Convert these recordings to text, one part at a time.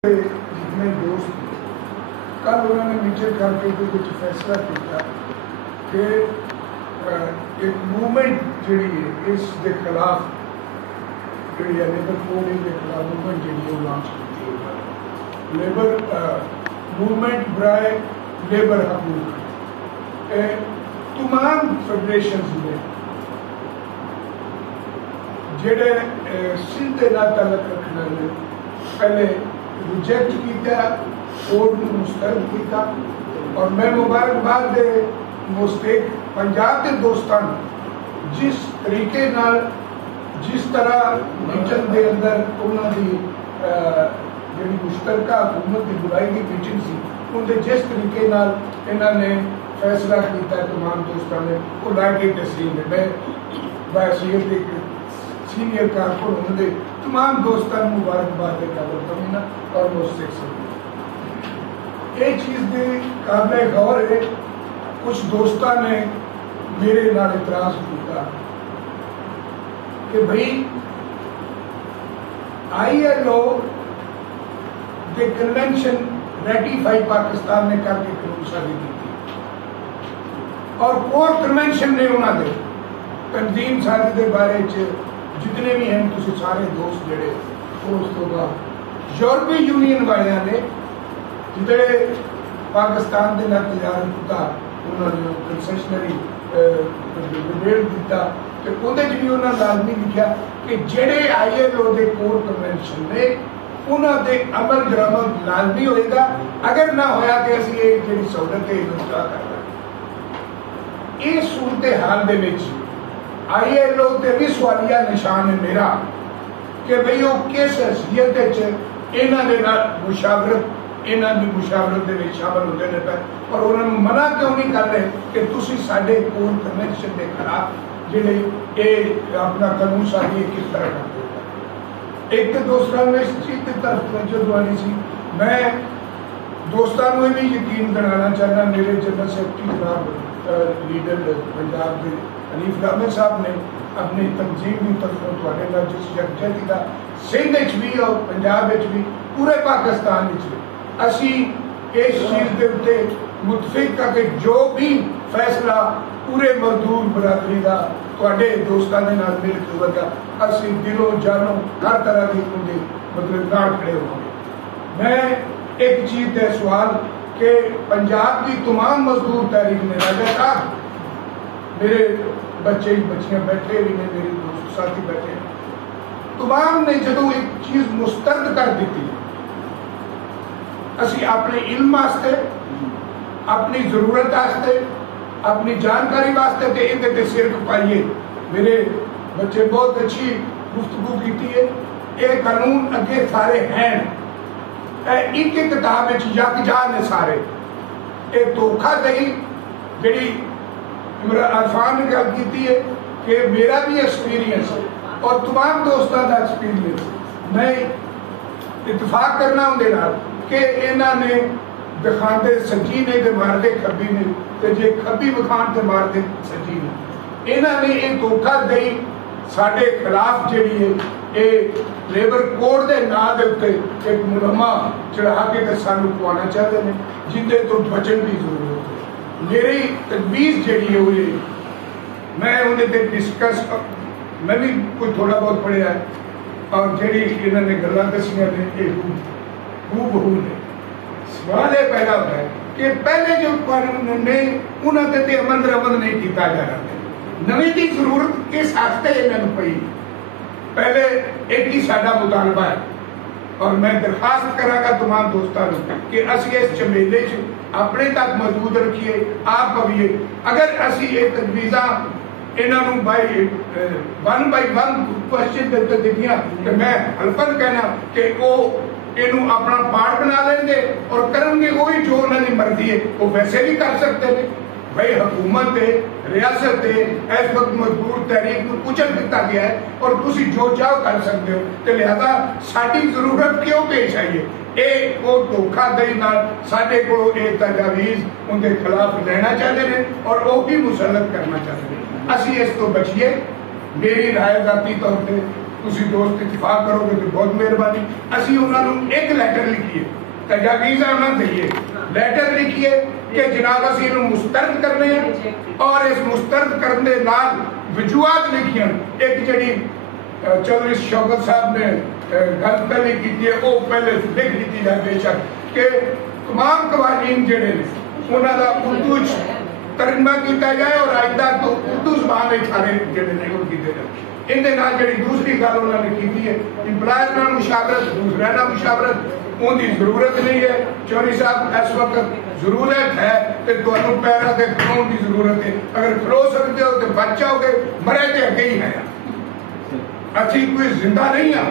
जितने दोस्त कल उन्होंने मीटिंग करके कुछ फैसला किया कि एक मूवमेंट जी इस के खिलाफ जी लेबर कोड के खिलाफ मूवमेंट जी लॉन्च की लेबर मूवमेंट बराए लेबर हकूक तमाम फेडरेशन ने जेडे सिंध के नाल तलक रखने वाले पहले रिजेक्ट किया कोर्ट ने मुस्तरद किया और मैं मुबारकबाद दे मुस्तक पंजाब के दोस्तों जिस तरीके नाल जिस तरह मीटिंग के अंदर उन्होंने जी मुश्तरका हुकूमत की बुलाई की मीटिंग सी उनके जिस तरीके नाल इन्होंने फैसला किया तमाम दोस्तों ने वो लाके तस्लीम है मैं वैसीयत एक सीनियर कारकुन उन्होंने तमाम दोस्तों मुबारकबाद के काबिल कमीना और मुस्तक से एक चीज़ की काबिल गौर है कुछ दोस्तों ने मेरे नाल इतराज किया कि भाई ILO के कन्वेंशन रेटिफाई पाकिस्तान ने करके कानून साजी की और कोर कन्वेंशन ने उन्होंने तंजीम साजी के बारे जितने भी हैं तुम सारे दोस्त जड़े उस तो बाद यूरोपीय यूनियन वाले ने जिधरे पाकिस्तान के नाल तजारत किया उन्होंने कंसेशनरी डिबेट दिता तो उहदे च भी उन्होंने लाजमी लिखा कि जेडे ILO के कोर कन्वेंशन ने उन्होंने अमल दरामद लाजमी होएगा अगर ना होया कि असीं ये जिहड़ी सहूलत है इनका करना इस सूरत हाल दे विच ILO ते भी सवालिया निशान है मेरा कि भाई वो किस हैसियत इन्हों के मुशावरत इन्हों की मुशावरत के शामिल होते हैं और उन्होंने मना क्यों नहीं कर रहे कि तुसी साडे कोर कन्वेंशन के खिलाफ जिहड़े ये अपना कानून साजी किस तरह करते हो एक तो दोस्तों ने इस चीज़ की तरफ तवज्जो दिवानी सी मैं दोस्तों को भी यकीन दिलाना चाहना मेरे जनरल सैकटरी जनाब लीडर पंजाब के हनीफ रामे साहब ने अपनी तंजीम की तरफों थोड़े नाल जिस यकजहती का सिंध भी और पंजाब भी पूरे पाकिस्तान भी असी इस चीज़ के उत्ते मुतफिक कि जो भी फैसला पूरे मजदूर बरादरी का थोड़े दोस्तों के नाल मिल के होगा असी दिलों जानों हर तरह की उनके मतलब नाल खड़े होंगे मैं एक चीज़ का सवाल कि पंजाब की तमाम मजदूर तहरीक ने लगातार मेरे बच्चे बच्चियां बैठे भी ने मेरे दोस्त साथी बैठे तमाम ने जो एक चीज़ मुस्तरद कर दी असी अपने इल्म वास्ते अपनी जरूरत वास्ते अपनी जानकारी वास्ते ते इहदे ते सिर खपाइए मेरे बच्चे बहुत अच्छी गुफ्तगू की है ये कानून अगे सारे हैं एक एक किताब यकजा ने सारे एक धोखाधड़ी जी अरफान ने गल की है कि मेरा भी एक्सपीरियंस और तमाम दोस्तों का एक्सपीरियंस मैं इतफाक करना उनके नाल कि इन्होंने दिखाते सज्जी ने तो मारते खब्बी ने तो जे खब्बी विखान तो मारते सज्जी ने इन्होंने ये धोखाधड़ी साडे खिलाफ जी है ये लेबर कोड के नाम के उत्ते एक मुलम्मा चढ़ा के तो सानू पवाना चाहते हैं जिंदे तो बचन की जरूरत है मेरी तजवीज़ जी है वो मैं उन्हें डिस्कस मैं भी कुछ थोड़ा बहुत पढ़िया और जी इन्होंने गल्लां दसियां ने हूबहू ने सवाल ये पैदा होता है कि पहले जो कानून ने उन्होंने ते अमल दरामद नहीं किया जा रहा नवीं की जरूरत इस हफ्ते इन्होंने पई पहले एक ही साडा मुतालबा है और मैं दरखास्त करांगा तमाम दोस्तों कि असी इस झमेले अपने तक मौजूद रखिए आप पवीए अगर असी ये तजवीज़ा इन्हों by one by one question दिखिया तो मैं हल्फन कहना कि वो इनू अपना पार्ट बना लेंगे और करेंगे वही जो उन्होंने मर्जी है वो वैसे भी कर सकते हैं भाई हुकूमत है रियासत है इस वक्त मजबूर तहरीक को कुचल दिता गया है और तुसी जो चाहो कर सकते हो तो लिहाजा साडी जरूरत क्यों पेश आई है ये वो धोखाधड़ी नाल साडे को एक तजावीज़ उनके खिलाफ लेना चाहते हैं और वो भी मुसलत करना चाहते हैं असी इस तो बचिए मेरी राय जाती तौर पर ਤੁਸੀਂ ਦੋਸਤ ਇਤਫਾਕ ਕਰੋਗੇ तो बहुत मेहरबानी ਅਸੀਂ ਉਹਨਾਂ ਨੂੰ ਇੱਕ ਲੈਟਰ ਲਿਖਿਆ की है तजावीज़ ना दईए लैटर लिखिए कि जनाब असीं इहनूं मुस्तरद करने हैं और इस मुस्तरद करने दे नाल वजूहात लिखियां एक जिहड़ी चौधरी शौकत साहब ने गल पहले की है वो पहले लिख दी जाए बेशक कि तमाम कवानीन जिहड़े ने उन्हां दा उर्दू तर्जमा किया जाए और अज तक तो उर्दू जबान सारे जिहड़े ने वो कीते जाए इहदे नाल जिहड़ी दूसरी गल उन्होंने की है इंपलायर नाल मुशावरत दूसरे नाल मुशावरत उनकी जरूरत नहीं है चौधरी साहब इस वक्त जरूरत है कि तुहानू पैरों से खलोण की जरूरत है अगर खलो सकते हो तो बच जाओगे मरे तो अगे ही है असी कोई जिंदा नहीं हाँ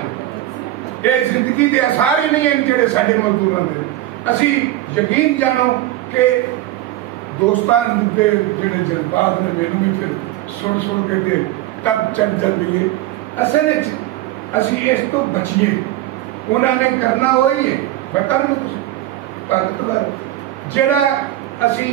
ये जिंदगी के आसार ही नहीं है जोड़े साडे मजदूरों के असी यकीन जानो कि दोस्तान के जोड़े जज्बात ने मैनू भी फिर सुन के दे तब चल जाती है असल असी इस तो बचीए उन्होंने करना वही है बताओ ताकतवर जरा असी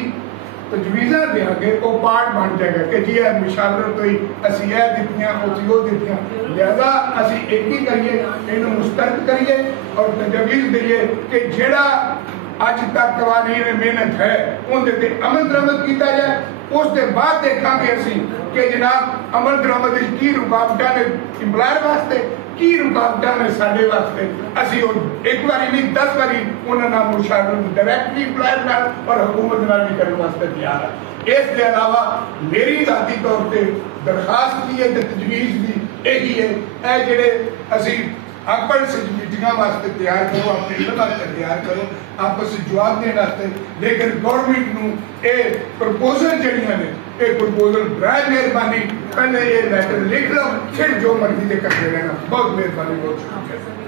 तजवीज़ा देंगे वो पार्ट बन जाएगा कि जी है मुशावरत हुई असी यह दित्तियां उसी वो दित्तियां लिहाजा असी एक ही करिए इन्हें मुस्तरद करिए और तजवीज़ दईए कि जेड़ा अज तक कवानीन मेहनत है उनके ते अमल दरामद किया जाए उसके बाद देखांगे असी कि जनाब अमल दरामद की रुकावटां ने इंपलायर वास्ते की रुकावटां ने साडे वास्ते असी एक बारी नहीं 10 बारी उन्होंने मुशावरत डायरेक्टली इंपलायर नाल और हुकूमत नाल भी करने वास्ते तैयार है इसके अलावा मेरी जाती तौर पर दरखास्त की है तजवीज़ की यही है ए जेडे असी अपन से मीटिंग वास्ते तैयार करो अपने इलम वास्ते तैयार करो आपस में जवाब देने वास्ते लेकिन गवर्नमेंट नूं ये प्रपोजल जड़ियां ने ये प्रपोजल बराए मेहरबानी पहले ये लैटर लिख लो फिर जो मर्जी दे करते रहना बहुत मेहरबानी बहुत शुक्रिया